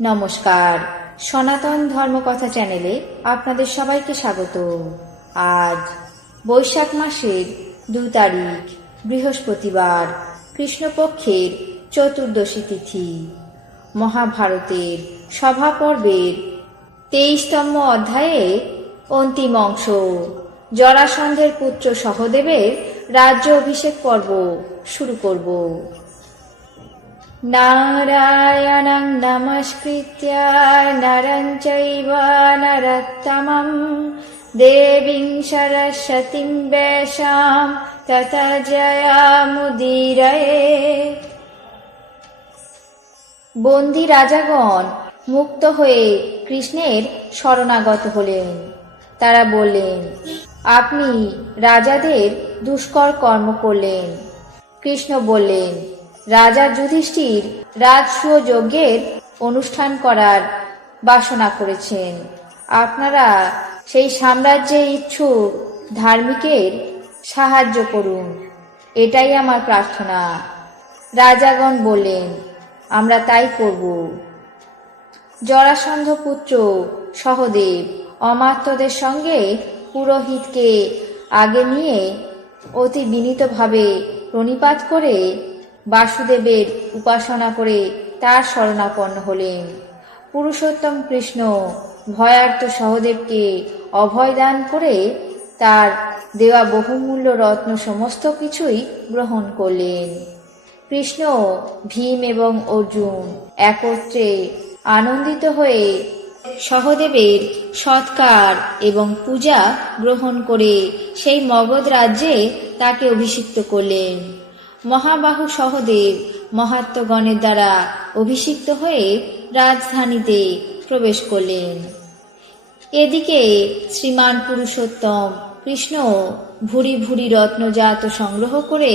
নমস্কার, সনাতন ধর্মকথা চ্যানেলে আপনাদের সবাইকে স্বাগত। আজ বৈশাখ মাসের 2 তারিখ বৃহস্পতিবার, কৃষ্ণপক্ষের চতুর্দশী তিথি। মহাভারতের সভা পর্বের 23তম অধ্যায়ে অন্তিম অংশ, জরাসন্ধের পুত্র সহদেবের রাজ্য অভিষেক পর্ব শুরু করব। নারায়ণং নমস্কৃত্য নরং চৈব নরোত্তমং দেবীং সরস্বতীং ব্যাসাম ততো জয়মুদীরয়েৎ। বন্দী রাজাগণ মুক্ত হয়ে কৃষ্ণের শরণাগত হলেন। তারা বললেন, আপনি রাজাদের দুষ্কর কর্ম করলেন। কৃষ্ণ বললেন, রাজা যুধিষ্ঠির রাজসূয় যজ্ঞের অনুষ্ঠান করার বাসনা করেছেন। আপনারা সেই সাম্রাজ্যে ইচ্ছুক ধার্মিকের সাহায্য করুন, এটাই আমার প্রার্থনা। রাজাগণ বললেন, আমরা তাই করব। জরাসন্ধ পুত্র সহদেব অমাত্যদের সঙ্গে পুরোহিতকে আগে নিয়ে অতি বিনীতভাবে প্রণিপাত করে বাসুদেবের উপাসনা করে তার শরণাপন্ন হলেন। পুরুষোত্তম কৃষ্ণ ভয়ার্ত সহদেবকে অভয় দান করে তার দেওয়া বহুমূল্য রত্ন সমস্ত কিছুই গ্রহণ করলেন। কৃষ্ণ, ভীম এবং অর্জুন একত্রে আনন্দিত হয়ে সহদেবের সৎকার এবং পূজা গ্রহণ করে সেই মগধ রাজ্যে তাকে অভিষিক্ত করলেন। মহাবাহু সহদেব মহাত্মগণের দ্বারা অভিষিক্ত হয়ে রাজধানীতে প্রবেশ করলেন। এদিকে শ্রীমান পুরুষোত্তম কৃষ্ণ ভুরি ভুরি রত্নজাত সংগ্রহ করে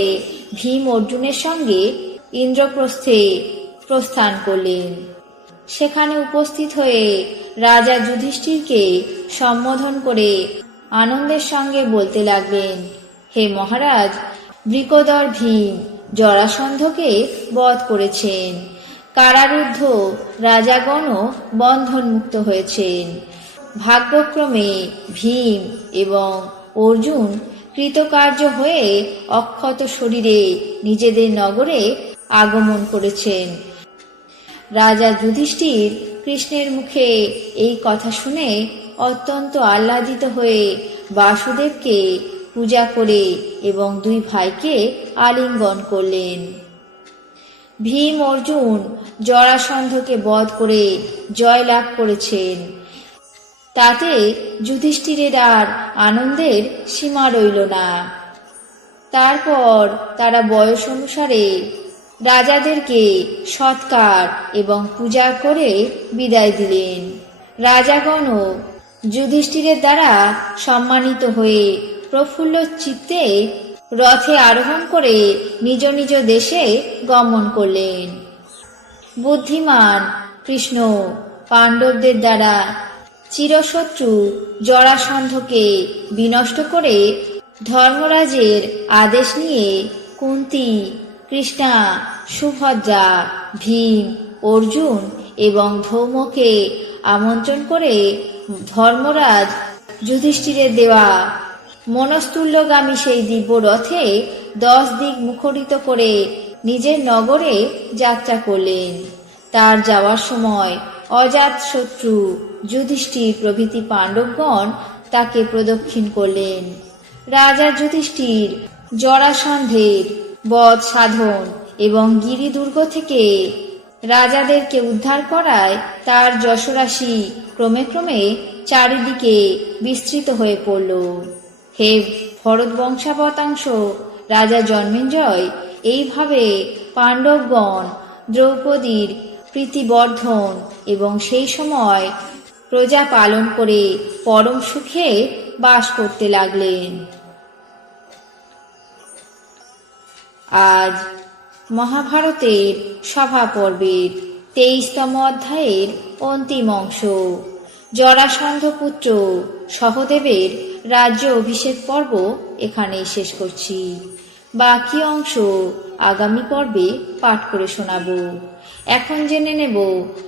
ভীম অর্জুনের সঙ্গে ইন্দ্রপ্রস্থে প্রস্থান করলেন। সেখানে উপস্থিত হয়ে রাজা যুধিষ্ঠিরকে সম্বোধন করে আনন্দের সঙ্গে বলতে লাগলেন, হে মহারাজ, বৃকোদর ভীম জরাসন্ধকে বধ করেছেন। কারারুদ্ধ রাজাগণও বন্ধনমুক্ত হয়েছেন। ভাগ্যক্রমে ভীম এবং অর্জুন কৃতকার্য হয়ে অক্ষত শরীরে নিজেদের নগরে আগমন করেছেন। রাজা যুধিষ্ঠির কৃষ্ণের মুখে এই কথা শুনে অত্যন্ত আহ্লাদিত হয়ে বাসুদেবকে পূজা করে এবং 2 ভাইকে আলিঙ্গন করলেন। ভীম অর্জুন জরাসন্ধকে বধ করে জয় লাভ করেছেন। তাতে যুধিষ্ঠিরের আর আনন্দের সীমা রইল না। তারপর তারা বয়স অনুসারে রাজাদেরকে সৎকার এবং পূজা করে বিদায় দিলেন। রাজাগণও যুধিষ্ঠিরের দ্বারা সম্মানিত হয়ে প্রফুল্ল চিত্তে রথে আরোহণ করে নিজ নিজ দেশে গমন করলেন। বুদ্ধিমান কৃষ্ণ পাণ্ডবদের দ্বারা চিরশত্রু জরাসন্ধকে বিনষ্ট করে ধর্মরাজের আদেশ নিয়ে কুন্তী, কৃষ্ণা, সুভদ্রা, ভীম, অর্জুন এবং ধৌমকে আমন্ত্রণ করে ধর্মরাজ যুধিষ্ঠিরের দেওয়া মনস্তুল্যগামী সেই দিব্য রথে 10 দিক মুখরিত করে নিজের নগরে যাত্রা করলেন। তার যাওয়ার সময় অজাতশত্রু যুধিষ্ঠির প্রভৃতি পাণ্ডবগণ তাকে প্রদক্ষিণ করলেন। রাজা যুধিষ্ঠির জরাসন্ধের বধ সাধন এবং গিরিদুর্গ থেকে রাজাদেরকে উদ্ধার করায় তার যশরাশি ক্রমে ক্রমে চারিদিকে বিস্তৃত হয়ে পড়ল। হে ভরত বংশাবতাংশ রাজা জন্মেঞ্জয় এইভাবে পাণ্ডবগণ দ্রৌপদীর প্রীতিবর্ধন এবং সেই সময় প্রজা পালন করে পরম সুখে বাস করতে লাগলেন। আজ মহাভারতের সভা পর্বের 23তম অধ্যায়ের অন্তিম অংশ, জরাসন্ধ পুত্র সহদেবের রাজ্য অভিষেক পর্ব এখানেই শেষ করছি। বাকি অংশ আগামী পর্বে পাঠ করে শোনাব। এখন জেনে নেব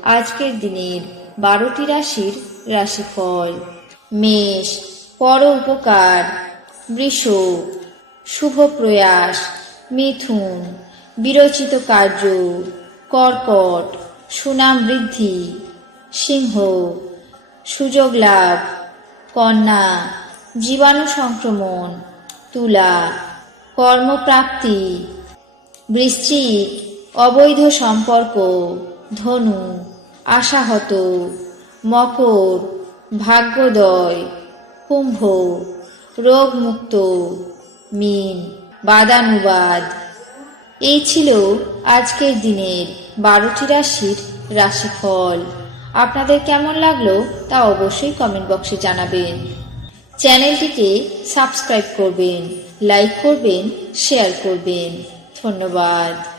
আজকের দিনের 12টি রাশির রাশিফল। মেষ, পর উপকার। বৃষ, শুভ প্রয়াস। মিথুন, বিরচিত কার্য। কর্কট, সুনাম বৃদ্ধি। সিংহ, সুযোগ লাভ। কন্যা, জীবাণু সংক্রমণ। তুলা, কর্মপ্রাপ্তি। বৃশ্চিক, অবৈধ সম্পর্ক। ধনু, আশাহত। মকর, ভাগ্যোদয়। কুম্ভ, রোগমুক্ত। মীন, বাদানুবাদ। এই ছিল আজকের দিনের 12টি রাশির রাশিফল। আপনাদের কেমন লাগলো তা অবশ্যই কমেন্ট বক্সে জানাবেন। চ্যানেলটিকে সাবস্ক্রাইব করবেন, লাইক করবেন, শেয়ার করবেন। ধন্যবাদ।